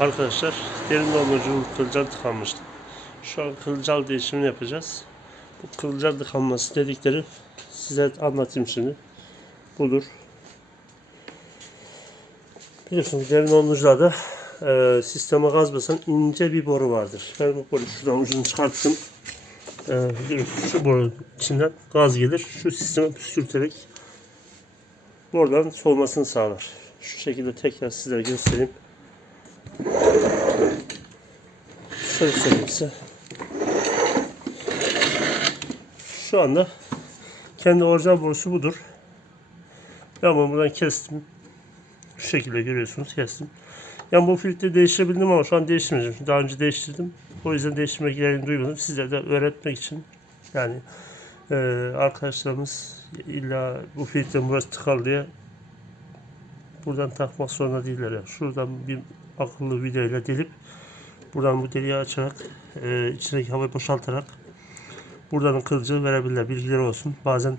Arkadaşlar derin dondurucunun kılcal tıkanmıştı. Şu an kılcal değişimini yapacağız. Bu kılcal tıkanması dedikleri size anlatayım şimdi. Budur. Biliyorsunuz derin dondurucularda e, sisteme gaz basan ince bir boru vardır. Ben bu boruyu şuradan ucunu çıkarttım. E, şu boru içinden gaz gelir. Şu sisteme püskürterek buradan soğumasını sağlar. Şu şekilde tekrar sizlere göstereyim. Söyleyeyim size. Şu anda kendi orijinal borusu budur. Ben bunu buradan kestim. Şu şekilde görüyorsunuz kestim. Yani bu filtre değiştirebildim ama şu an değiştirmeyeceğim. Daha önce değiştirdim. O yüzden değiştirmek gereğini duymadım. Sizlere de öğretmek için. Yani e, arkadaşlarımız illa bu filtre burası tıkalı diye buradan takmak zorunda değiller. Yani. Şuradan bir akıllı vidayla delip buradan bu deliği açarak e, içindeki havayı boşaltarak buradan kılıcı verebilirler. Bilgileri olsun. Bazen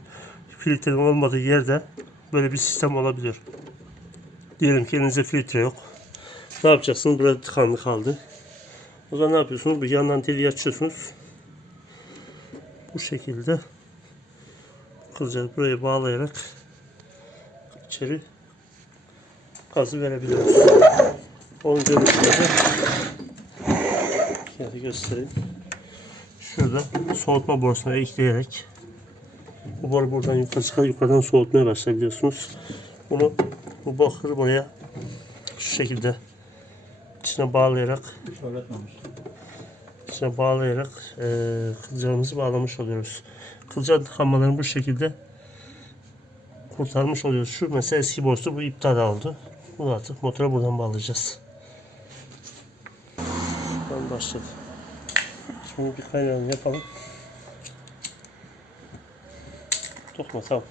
filtrenin olmadığı yerde böyle bir sistem olabiliyor. Diyelim ki elinizde filtre yok. Ne yapacaksınız? Burada tıkanlı kaldı. O zaman ne yapıyorsunuz? Bir yandan deliği açıyorsunuz. Bu şekilde kılıcı buraya bağlayarak içeri gazı verebiliyoruz. Onun görüntüleri yani göstereyim. Şurada soğutma borusuna ekleyerek bu boru buradan yukarı çıkar yukarıdan soğutmaya başlayabiliyorsunuz. Bunu bu bakırı buraya şu şekilde içine bağlayarak içine bağlayarak e, kılcağımızı bağlamış oluyoruz. Kılcal tıkanmalarını bu şekilde kurtarmış oluyoruz. Şu mesela eski borusu bu iptal oldu. Bunu artık motora buradan bağlayacağız. Başladı. Şimdi bir kaynağını yapalım. Tutma tamam.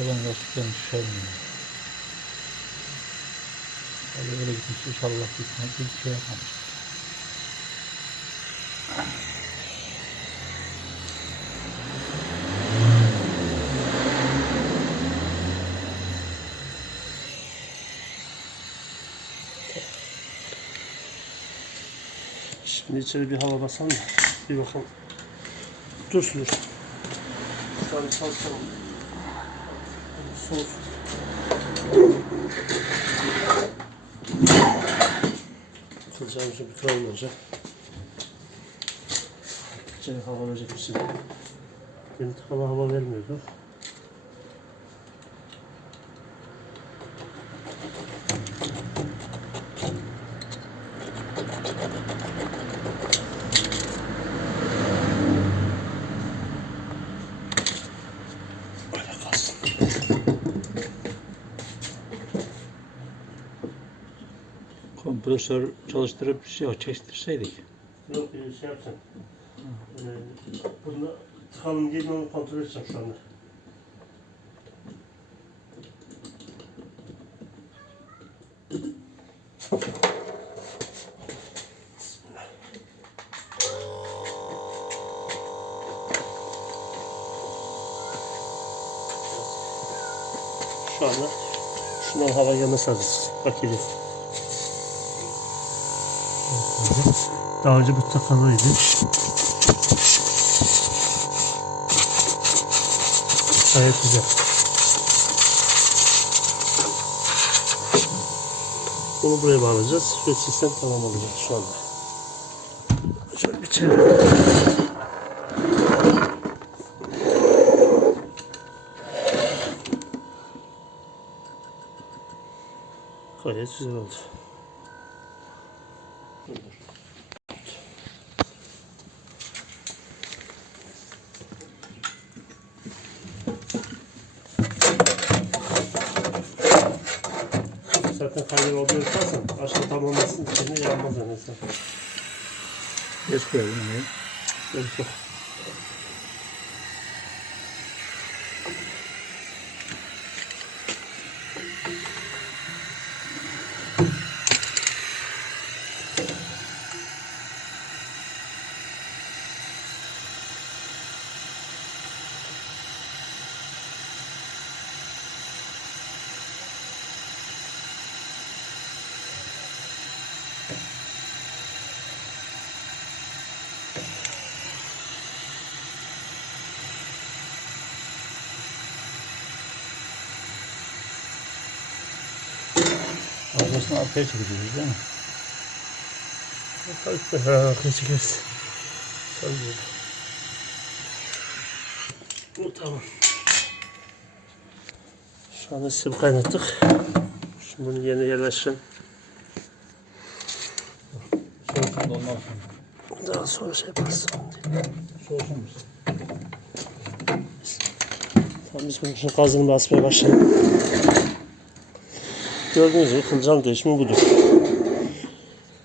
Arabanın lastiklerini şişermiyor. Öyle öyle gitmiş inşallah gitmek bir şey yapmamış. Şimdi içeri bir hava basalım da bir bakalım. Dursun dur. Şu çalışalım. Soğusun. Kılacağımızı bir kıralım önce. İçeri hava verecek misin? Benim tıkalı hava vermiyordu. Kompresör çalıştırıp şey çektirseydik. Yok e, şey yapacağım. Ee, bunda tıkalım mi onu kontrol edeceğim şu anda. Şu anda şundan hava gelmesi lazım. Bak. Daha önce bu takalıydı. Gayet güzel. Bunu buraya bağlayacağız ve sistem tamam olacak şu anda. Şöyle bir çevirelim. Gayet güzel oldu. Zaten kaynar olduğunu yaparsan aşağı tamamlasın içinde yanmaz azından. Geç koyalım oraya. Gerek Arkasını arkaya çekeceğiz değil mi? Hadi ha arkaya çekeriz. De. Bu tamam. Şu anda sıvı kaynattık. Şimdi bunu yerine yerleştirelim. Soğusun da olmaz sonra. Daha sonra şey yaparız. Soğusun mu? Tamam biz bunun için gazını basmaya başlayalım. Gördüğünüz gibi kılcal değişimi budur.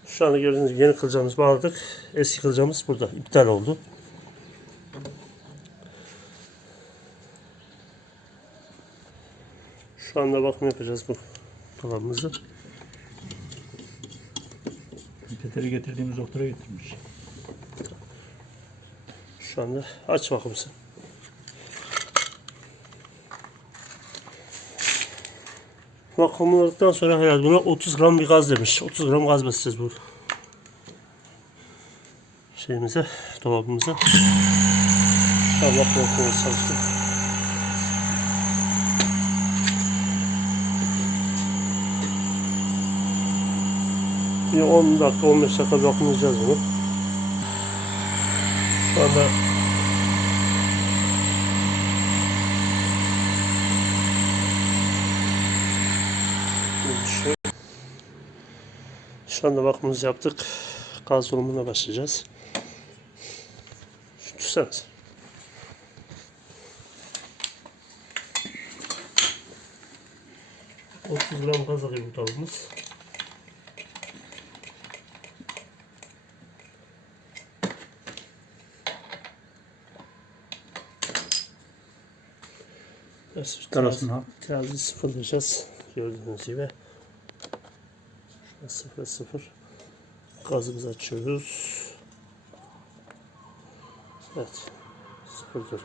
Şu anda gördüğünüz gibi yeni kılcamız bağladık. Eski kılcamız burada. iptal oldu. Şu anda bakım yapacağız bu dolabımızı. Teteri getirdiğimiz doktora getirmiş. Şu anda aç bakalım sen. Vakumladıktan sonra herhalde buna 30 gram bir gaz demiş. 30 gram gaz basacağız bu şeyimize, dolabımıza. Vakum yapmaya çalıştım. Bir 10 dakika, 15 dakika vakumlayacağız bunu. Şu anda Şu, şu anda bakımımızı yaptık. Gaz dolumuna başlayacağız. Tutsanız. Otuz gram gaz alıyor bu tavuğumuz. Evet, Tarafını. Terazi sıfırlayacağız. Gördüğünüz gibi. Şöyle sıfır sıfır. Gazımızı açıyoruz. Evet. Sıfır dört.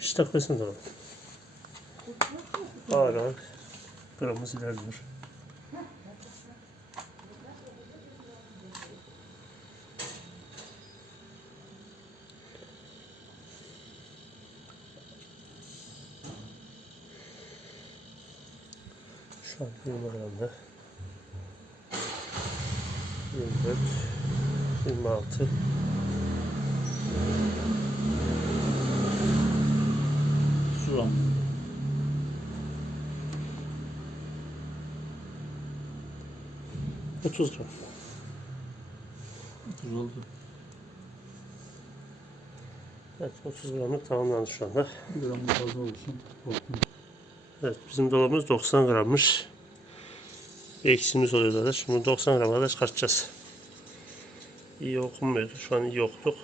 Hiç takmasın da. Ağır ağır. Gramımız ilerliyor. 20 gramda. 24, 26, Su al. 30 gram. Tuz oldu. Evet 30 gramlık tamamlandı şu anda. Bir gram fazla olsun. Evet bizim dolabımız 90 grammış. Eksimiz oluyor zaten. Şimdi 90 grama kadar çıkartacağız. İyi okunmuyordu. Şu an iyi okuduk.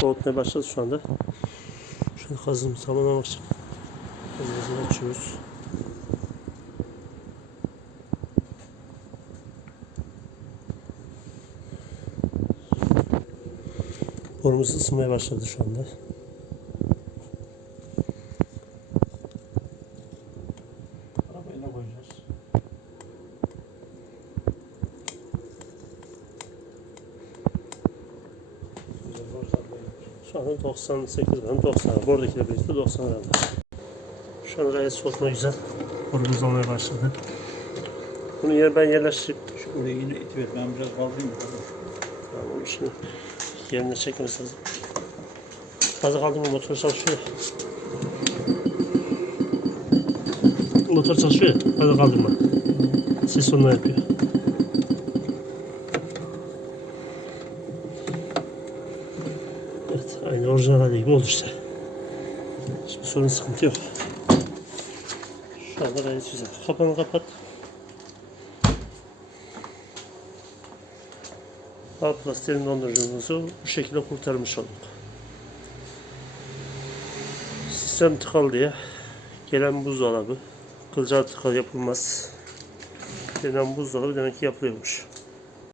Soğutmaya başladı şu anda. Şöyle kazımızı tamamlamak için kazımızı açıyoruz. Borumuz ısınmaya başladı şu anda. Anda 98 gram, 90 Buradakiyle birlikte 90 gram. Şu an gayet soğutma güzel. Kurumuz olmaya başladı. Bunu yer ben yerleştirip Oraya yine itiver. Ben biraz kaldırayım. Tamam şimdi yerine çekmesi lazım. Fazla kaldı mı motor çalışıyor. Motor çalışıyor fazla kaldırma. Ses onunla yapıyor. Evet, aynı orijinal hali gibi oldu işte. Hiçbir sorun sıkıntı yok. Şu anda gayet güzel. Kapağını kapat. Hava plastiğinin dondurucumuzu bu şekilde kurtarmış olduk. Sistem tıkalı diye gelen buzdolabı kılcal tıkalı yapılmaz. Gelen buzdolabı demek ki yapılıyormuş.